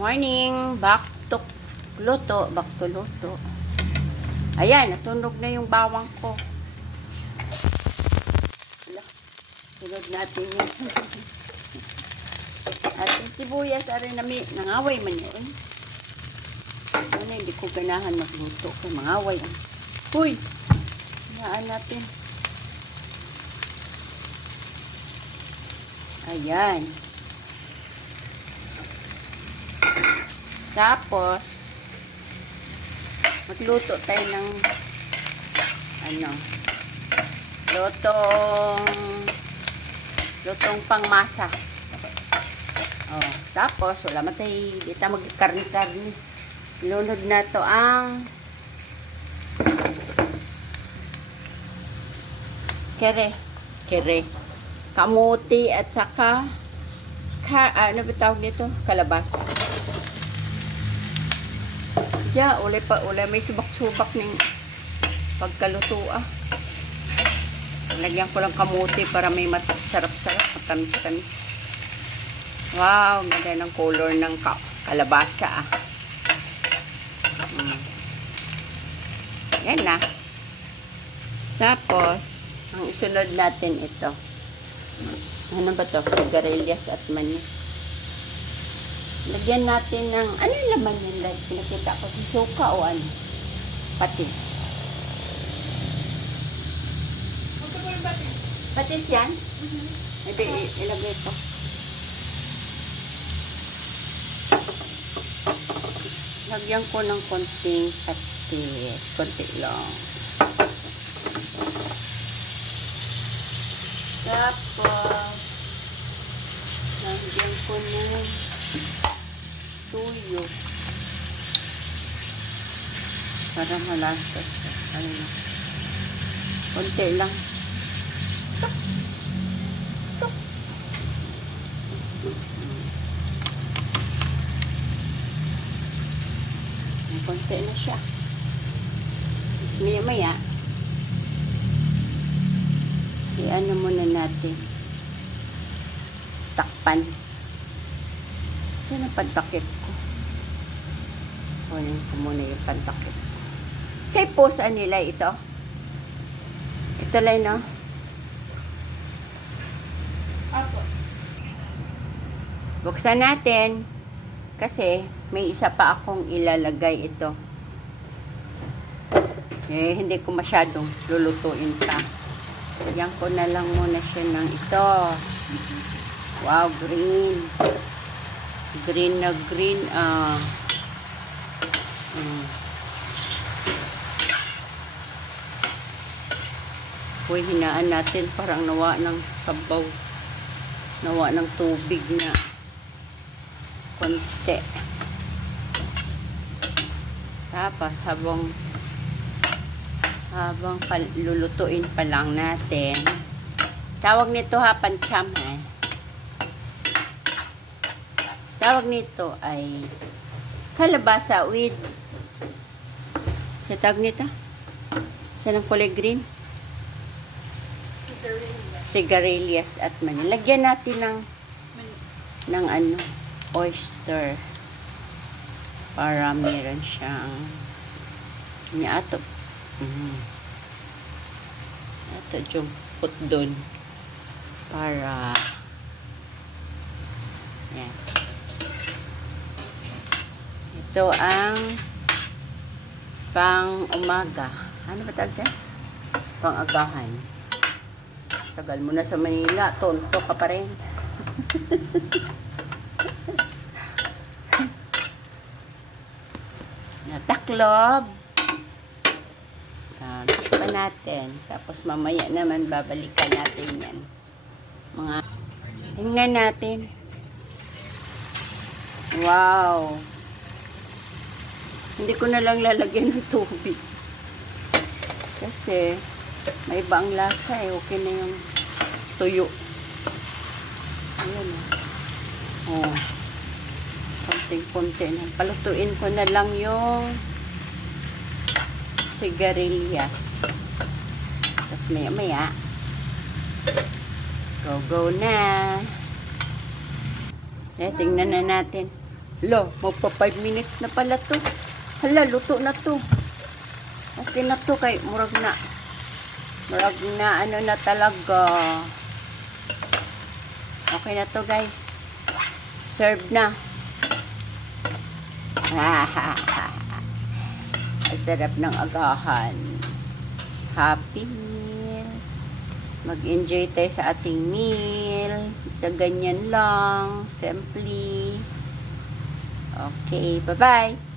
Morning, back to luto. Ayan, nasunog na yung bawang ko. Hala, sunod natin yun. At yung sibuyas, aray na may nangaway man yun. Ano, hindi ko ganahan magluto. Kaya mangaway. Huy! Hinaan natin. Ayan. Tapos, magluto tayo ng lutong pangmasa. Oh, tapos, wala matay, di tayo magkarni-karni. Lunod na to ang kere, kamuti at saka ano ba tawag nito? Kalabasa. Ulay may subak-subak ng pagkaluto ah. Lagyan ko lang kamuti para may sarap-sarap, matamis-tamis. Wow, ganda ng color ng kalabasa ah. Yan na. Tapos, ang isunod natin ito. Ano ba to? Sigarilyas at mani. Lagyan natin ng, ano yung laman yan? Pinakita ko sa suka o ano? Patis. Ito po yung batis. Patis yan? Maybe ilagay ko. Lagyan ko ng konting patis. Konti lang. Tapos, lagyan ko ng tuyo. Para malasas. Ano na. Konti lang. Tuk. Konti na siya. Tapos maya-maya, i-ano muna natin. Takpan. Saan ang pantakip ko? Kunin ko muna yung pantakip ko. Say po saan nila ito? Ito lang, no? Apo. Buksan natin. Kasi may isa pa akong ilalagay ito. Hindi ko masyadong lulutuin pa. Lagyan ko na lang muna siya ng ito. Wow, green. Green na green. Uy, hinaan natin. Parang nawa ng sabaw. Nawa ng tubig na konti. Tapos, habang lulutuin pa lang natin. Tawag nito pancham eh. Tawag nito ay kalabasa with sa tawag nito? Saan ang kulay green? Sigarilyas at mani. Lagyan natin ng oyster para meron siyang ato yung put doon para yan. Ito ang pang umaga. Ano ba tawag dyan? Pang agahan. Tagal mo na sa Manila, tonto ka pa rin. Nataklob. Pa natin. Tapos mamaya naman babalikan natin yan. Tingnan natin. Wow. Hindi ko na lang lalagyan ng tubig. Kasi may iba ang lasa eh. Okay na yung tuyo. Ayan o. Oh. Konting-konti na. Palutuin ko na lang yung sigarilyas. Tapos maya-maya, go na. Tingnan na natin. Lo, magpa 5 minutes na pala to. Hala, luto na to. Okay na to kay murag na. Murag na ano na talaga. Okay na to guys. Serve na. Ang sarap ng agahan. Happy meal. Mag-enjoy tayo sa ating meal. Sa ganyan lang. Simply. Okay, bye-bye.